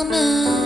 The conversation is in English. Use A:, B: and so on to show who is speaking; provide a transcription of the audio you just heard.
A: coming.